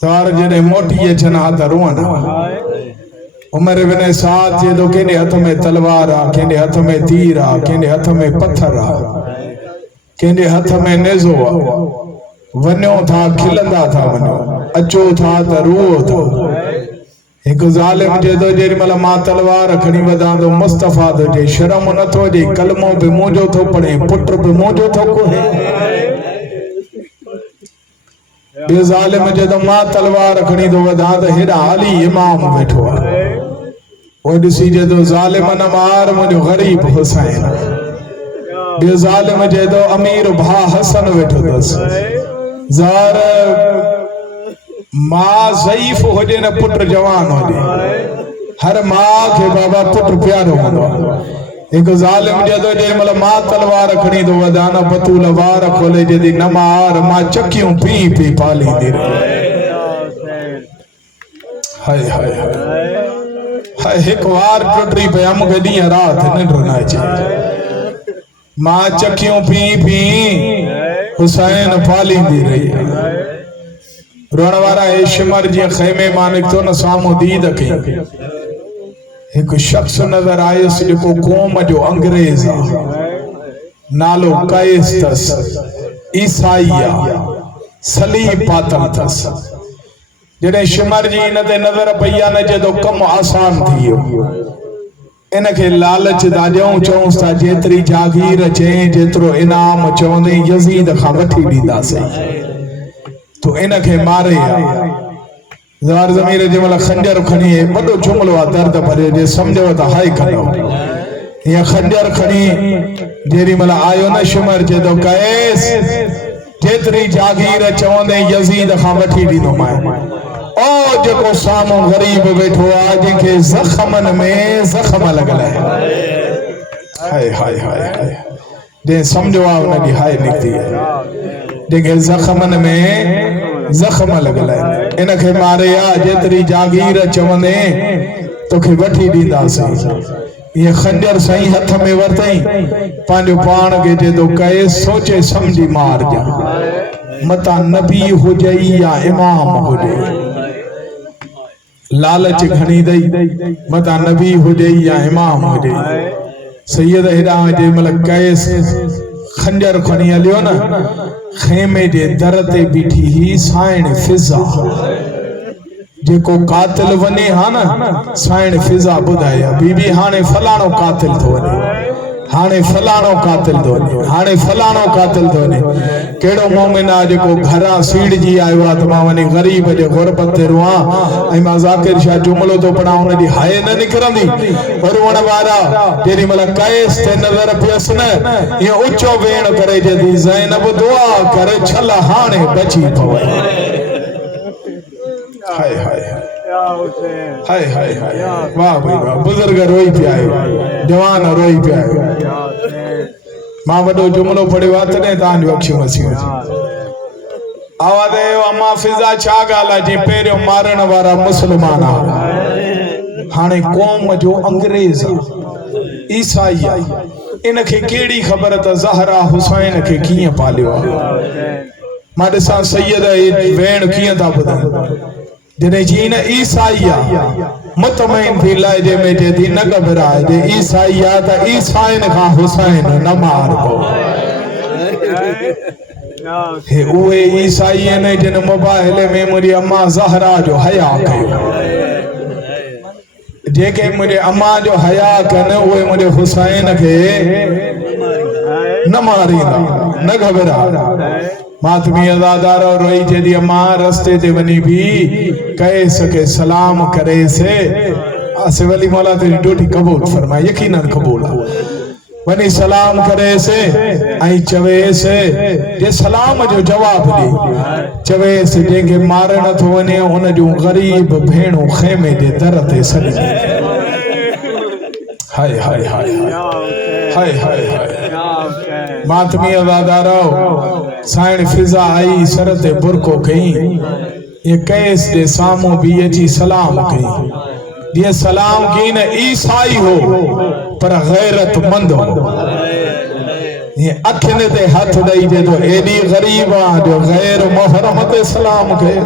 توار جنہیں موٹی جنا دروانا عمر بن سعد جدو کہنے ہاتھ میں تلوار آ، کہنے ہاتھ میں تیر آ، کہنے ہاتھ میں پتھر آ، کہنے ہاتھ میں نیزو آ، ونیو تھا کھلندا تھا ونیو، اچو تھا درو تھا. ایک ظالم جدو جیری ملا ماں تلوار کھنی ودان دو مصطفیٰ دو جے شرم نہ تو جے کلموں پہ موجو تھو پڑھیں پٹر پہ موجو تھو کوئے. بے ظالم جدو ماں تلوار کھنی دو ودان دو ہیرا علی امام بیٹھوا. وہ دسی جدو ظالم نمار مجھو غریب حسین. بے ظالم جدو امیر بھا حسن بیٹھو دس. زار ماں ضعیف ہو جے نہ پتر جوان ہو جے. ہر ماں کے بابا پتر پیار ہو دو. ایک ظالم جدو جے ملا ماں تلوار کھنی دو ودانا بطول وار کھولے جدی نمار ماں چکیوں پی پی پالی دی رہی. ہائے ہائے ہائے ایک وار ٹوٹری پہ ہم گھڑی رات نہیں رونا چاہیے. ماں چکیوں پی پی حسین پالی دی رہی. رونوارا اے شمر جی خیمے مانک تو نسامو دید کہیں. ایک شخص نظر آئے اس جکو قوم جو انگریزا نالو قیس تس عیسائیہ صلیب پاتم تس. جنہیں شمر جی ندے نظر پیانا جدو کم آسان تھیو. انکے لالچ دا جاؤں چونستا جیتری جاگیر چہیں جیترو انعام چوندیں یزید خامٹی دیدا سے. تو انکے مارے یا زوار زمیر جملہ خنجر کھنی ہے بڑو جملوہ درد بھرے جے سمجھو تا ہائی کھنو. یہ خنجر کھنی جیری ملا آئیو نا شمر جدو قیس جیتری جاگیر چوندیں یزید خامٹی دیدو مائے. او جکو سامو غریب بیٹھو آج کے زخمن میں زخم لگ لائے. ہائے ہائے ہائے ہائے جے سمجھو آؤ نا دی ہائے نکتی ہے. دیکھے زخمن میں زخم لگ لائے. انکھے مارے آ جتری جاگیر چوندے تو کھے وٹھی دیدا سے. یہ خنجر سائیں ہتھ میں ورتائیں پانجو پان کے جدو کہے سوچے سمجھی مار جا. متا نبی ہو جائی یا امام ہو جائی. لالچ گھنی دئی متا نبی ہو جائی یا امام ہو جائی. سید ہدا جے ملک قیس خنجر کھنی علیو نا خیمے جے درتے بیٹھی ہی سائن فضا. جے کو قاتل ونے ہانا سائن فضا بدھایا بی بی ہانے فلانو قاتل دھونے ہانے فلانو قاتل دھونے ہانے فلانو قاتل دھونے. کیڑو مومن آج کو گھرا سیڑ جی آئے وات ماں ونی غریب جے غربت تے روان ایمہ ذاکر شاہ جملو تو پڑھا انہیں دی ہائے نہ نکرن دی. وروان وارا تیری ملک قیس تے نظر پیسن یہ اچو وین کرے جدی زینب دعا کرے چھلا ہانے بچی پوئے. ہائے ہائے ہائے ہائے ہائے واہ بھائی واہ. بزرگ روئی پہ آئے جوان روئی پہ آئے. ماں وڈو جملو پڑے واتنے تان جو اکشی مسیح آوادے اما فضا چاگالا جی پیرے مارن وارا مسلمان آگا. ہانے قوم جو انگریز عیسائی انکھے کیڑی خبرت زہرہ حسین کے کیے پالیو. مادے ساں سید وین کیے تا بدن جنہیں جین عیسائیہ مطمئن تھی لائے جے میں جے تھی نہ گھبرائے جے عیسائیہ تا عیسائین کا حسین نہ مار کو. اوے عیسائیہ نے جن مباہلے میں مجھے اماں زہرہ جو حیاء کہو جے کہ مجھے اماں جو حیاء کہنے اوے مجھے حسین کے نہ ماری نہ گھبرا. ماتمی ازادار اور روئی جدی اماں رستے تے ونی بھی کہے سکے سلام کرے سے آسے ولی مولا تیری ڈوٹی قبول فرمائے یقیناً قبول ونی سلام کرے سے آئی چوے سے جے سلام جو جواب دی چوے سے جے کہ مارنا تو ونی ان جو غریب بھینوں خیمے دے درتے سلی. ہائے ہائے ہائے ہائے ہائے ہائے ماتمی ازادارو سائن فضا آئی سرت برکو کہیں یہ قیس دے سامو بھی اچھی سلام کہیں. یہ سلام کی نہ عیسائی ہو پر غیرت مند ہو. یہ اکھن تے ہاتھ دئی دے تو ایڈی غریباں جو غیر محرم تے سلام کہے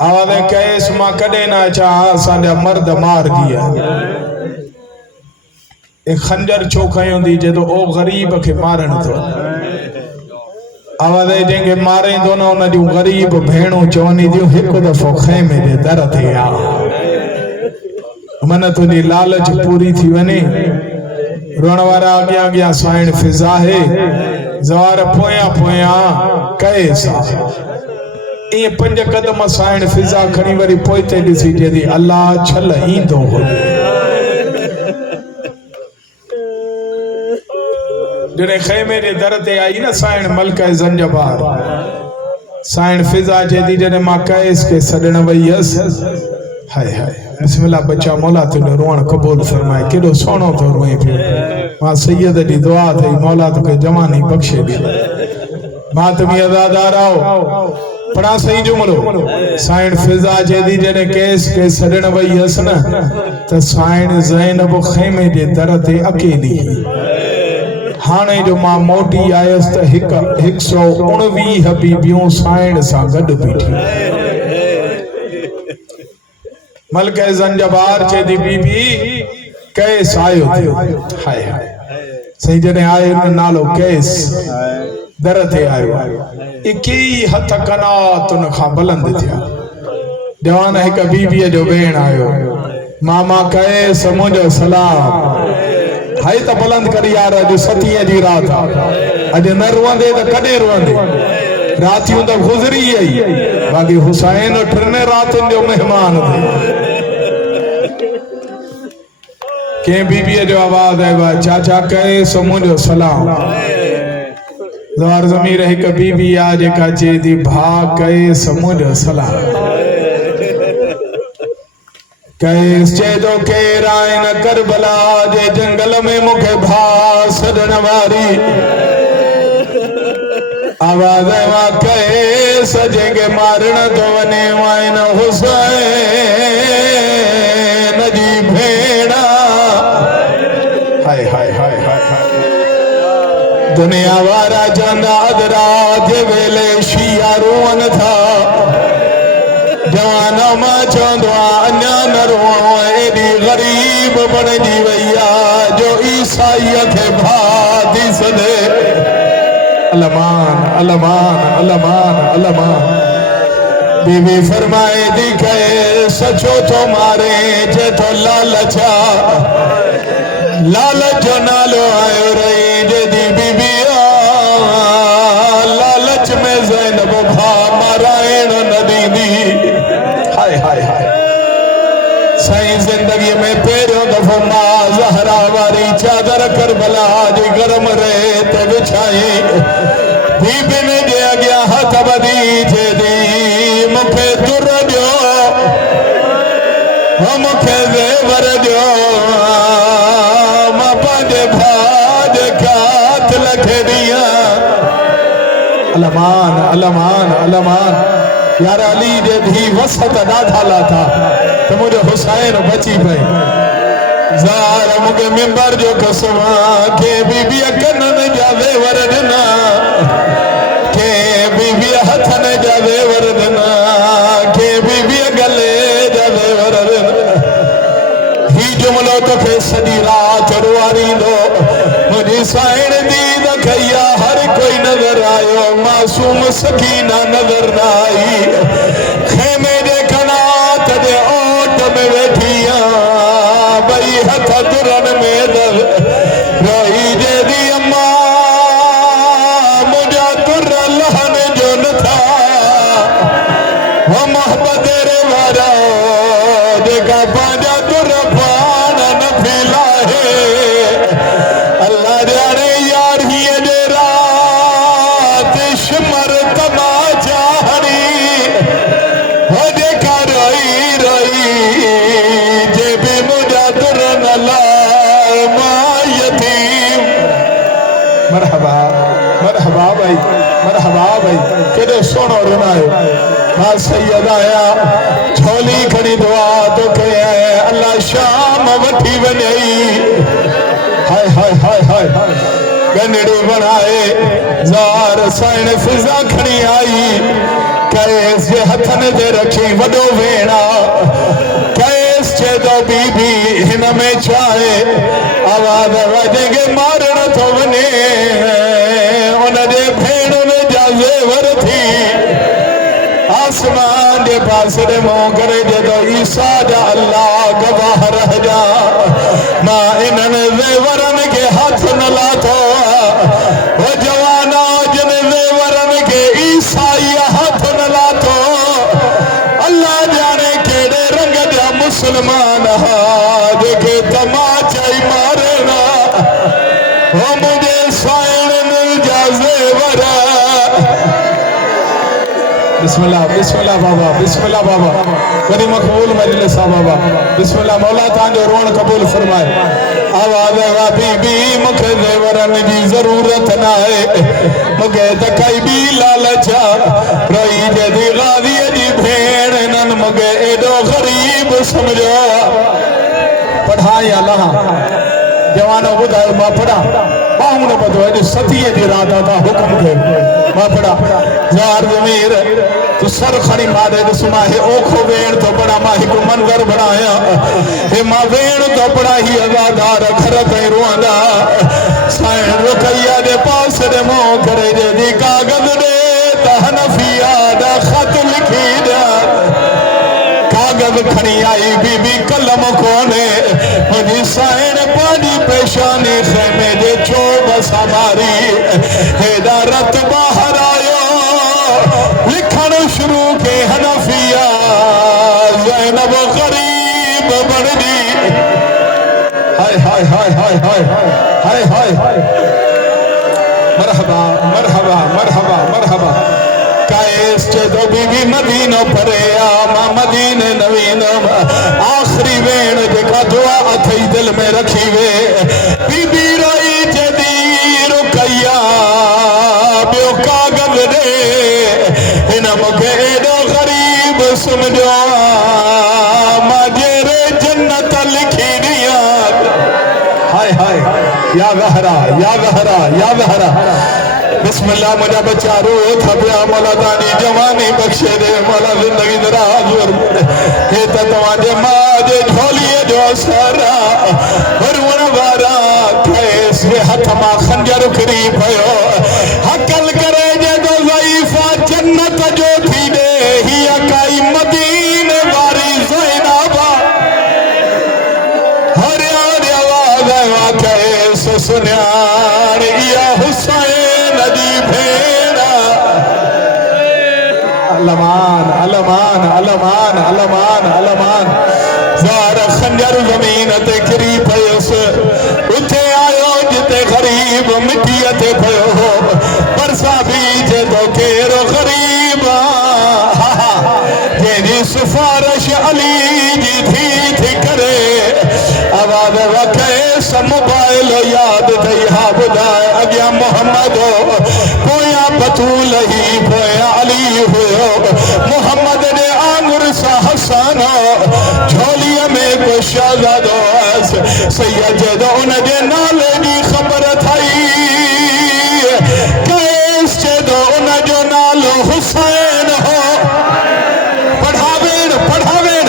آوازے کیس ماں کڈے نہ چاہا سانجا مرد مار گیا ایک خنجر چوکھائیوں دی جے تو او غریب کے مارن تو آوازے جنگے ماریں دونوں انہاں جو غریب بھینوں چونی دیوں ہکو دفعہ خیمے دے در تھے آ من تو دی لالچ پوری تھی ونی رونوارا آگیا گیا سائن فضا ہے زوار پویاں پویاں کیسا یہ پنج قدم سائن فضا کھنی وری پوئتے ڈیسی جے دی اللہ چھل ایندو ہو جنہیں خیمے دے درتے آئی نا سائن ملکہ زنجبار سائن فضا جے دی جنہیں ماں کیس کے سڑن ویس ہائے ہائے بسم اللہ بچہ مولا تو نے روان قبول فرمائے کدو سونو تو روئیں پھر ماں سید دی دعا تھی مولا تو کے جوانی بخشے دی ماں تمہیں ازادار آؤ پڑھا صحیح جملو سائن فضا جے دی جنے کیس کے سڑن وئی حسن تا سائن زینب خیمے دے درتے اکیلی ہانے جو ماں موٹی آئیست 119 حبیبیوں سائن سا گڈ بیٹھی ملکہ زنجبار چے دی بی بی کیس آئیو تھے ہائے ہائے صحیح جنے آئے نالو کیس درتے آئیو اکی ہتھ کناتن خواہ بلند تھیا جوان ہے کہ بی بی جو بین آئیو ماما کیس مجھو سلام ہائی تا بلند کری آ رہا جو ستیہ جی رات اجھے نہ روان دے تا کڑے روان دے راتیوں تا گزری ہے باقی حسین اٹھرنے راتن جو مہمان تھے کہ بی بی جو آواز ہے وہ چاچا کہے سمجھو سلام دوار زمین رہے کہ بی بی آجے کا چے دی بھاگ کہے سمجھو سلام کیس چے دو کے رائن کربلا جے جنگل میں مکھے بھا سدنواری آواز ہے وہاں کہے سجنگے مارنا تو ونے وائن حسین جی بھیڑا ہائے ہائے ہائے ہائے دنیا وارا جاندہ ادرا جے ویلے شیعہ روان تھا جوانا ماں چاندوا انیا نروان ایڈی غریب بن جی ویا جو عیسائیت بھا دی سدے علمان علمان علمان علمان بی بی فرمائے دی کہے سچو تو مارے جے تو لالچا لالچ جو نالو آئے رہی جے دی بی بی لالچ میں زینب بھا مارائن ندی دی ہائے ہائے ہائے سائیں زندگی میں پیروں دفع ماں زہرا واری چادر کربلا جی گرم ریت بچھائی بی بی نے دیا گیا ہاتھ بدی جے دی مکھے در جو مکھے زیور جو ماں پانجے بھاج کات لکھے دیا علمان علمان علمان یار علی جے بھی وسط ڈاٹھا لاتا تو مجھے حسین بچی پئی زار مجھے ممبر جو قسمہ کہ بی بی اکنن جاوے وردنا کہ بی بی ہتھن جاوے وردنا کہ بی بی گلے جاوے وردنا ہی جملو تو کہ سجی رات رواری دو مجھے سائن دید کھیا ہر کوئی نظر آئیو معصوم سکینہ نظر نہ آئی خیمے دے کنات دے اوٹ میں بیٹھیاں بھئی ہتھا درن میں در رہی جے دی اماں مجھا در لہن جو نتھا وہ محبت روارا دے کا پانجا در پانا نہ پھیلا ہے اللہ جانے یار ہی دے رات شمر تما چاہری ہو دے کا روئی روئی جے بھی مجھا درن اللہ ماں یتیم مرحبا مرحبا بھائی مرحبا بھائی کدے سونو رنائے ماں سید آیا چھولی کھڑی دعا تو کہے اللہ شام وٹھی بنائی ہائے ہائے ہائے ہائے گنڑی بنائے زار سائن فضا کھڑی آئی کیس جے ہتھن دے رکھی وڈو وینا کیس چے دو بی بی ہن میں چاہے آواز وجہ گے مارن تو بنے ان دے بھیڑ میں جازے ور تھی آسمان دے پاس دے موں کرے دے دو عیسیٰ جا اللہ گواہ رہ جا ماں انن زیورن کے ہاتھ نلا تو وہ جوانا جن زیورن کے عیسائی ہاتھ نلا تو اللہ جانے کیڑے رنگ دیا مسلمان دیکھے تماچائی مارنا وہ مجھے سائن مل جا زیورن بسم اللہ بابا بسم اللہ بابا بڑی مقبول مجلس بابا بسم اللہ مولا تان جو رون قبول فرمائے آواز ہے بی بی مکھے زیورن جی ضرورت نہ ہے مکھے تکائی بھی لالچا رئی جدی غازی جی بھیڑ نن مکھے ایڈو غریب سمجھو پڑھائی اللہ جوانوں بدھائے ماں پڑھا باہم نے بدھو ہے جو ستیہ جی رات آتا حکم کے ماں پڑھا زار زمیر تو سر کھڑی مارے جو سما ہے اوکھو وین تو بڑا ماں ہی کو منظر بڑھایا ہے ماں وین تو بڑا ہی ازادار گھرت ہے روانا سائن رکھیا دے پاس دے موں کرے دے دی کاغذ دے تحنفیہ دا خط لکھی دا کاغذ کھڑی آئی بی بی کلم کونے مجھے سائن پانی پیشانی خیمے دے چوب ساماری ہدارت باہر آئے لکھن شروع کے حنفیہ زینب غریب بڑھ دی ہائے ہائے ہائے ہائے ہائے ہائے ہائے مرحبا مرحبا مرحبا مرحبا کائس چے دو بی بی مدینہ پرے آما مدینہ نوین آخری وین دیکھا دعا اتھائی دل میں رکھی وے بی بی رائی جدی رکیا بیو کاغذ دے انم کے ایڈو غریب سمجھو ماجر جنت لکھی دیا ہائے ہائے یا زہرا یا زہرا یا زہرا بسم اللہ مجھا بچہ روح تھا بیا مولا دانی جوانی بخشے دے مولا زندگی دراز ورمود ہے تتواجے ماجے جھولیے جو سارا ورون وارا کیس بے حتما خنجر کری پہو حقل کرے جے دو ضعیفہ جنت جو تھی دے ہی اکائی مدین واری زینابا ہر یار آواز ہے واقعے سسنیار یا حسین دی بھیڑا علمان علمان علمان علمان علمان زار خنجر زمین تے کری پیس اٹھے آئیو جتے غریب مٹیتے پیو ہو برسا بیجے تو کیرو غریب جینی سفارش علی جی تھی کرے آواز وقعے سا موبائل یاد دیا بدائے اگیا محمد ہو پویا بطول ہی پویا علی ہو محمد نے آنگر سا حسن ہو جھولیے میں کو شہزاد ہو سید ان دے نالے دی خبر تھائی کیس چید ان جو نالو حسین ہو پڑھاوین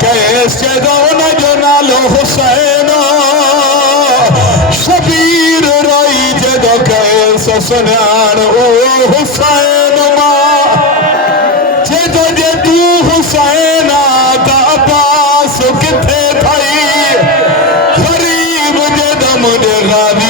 کیس چید ان جو نالو حسین ہو شبیر رائی جدو کیس سنیان او حسین ماں جدو جدو حسین آتا عباس کتے تھائی غریب جدو مجھے غابی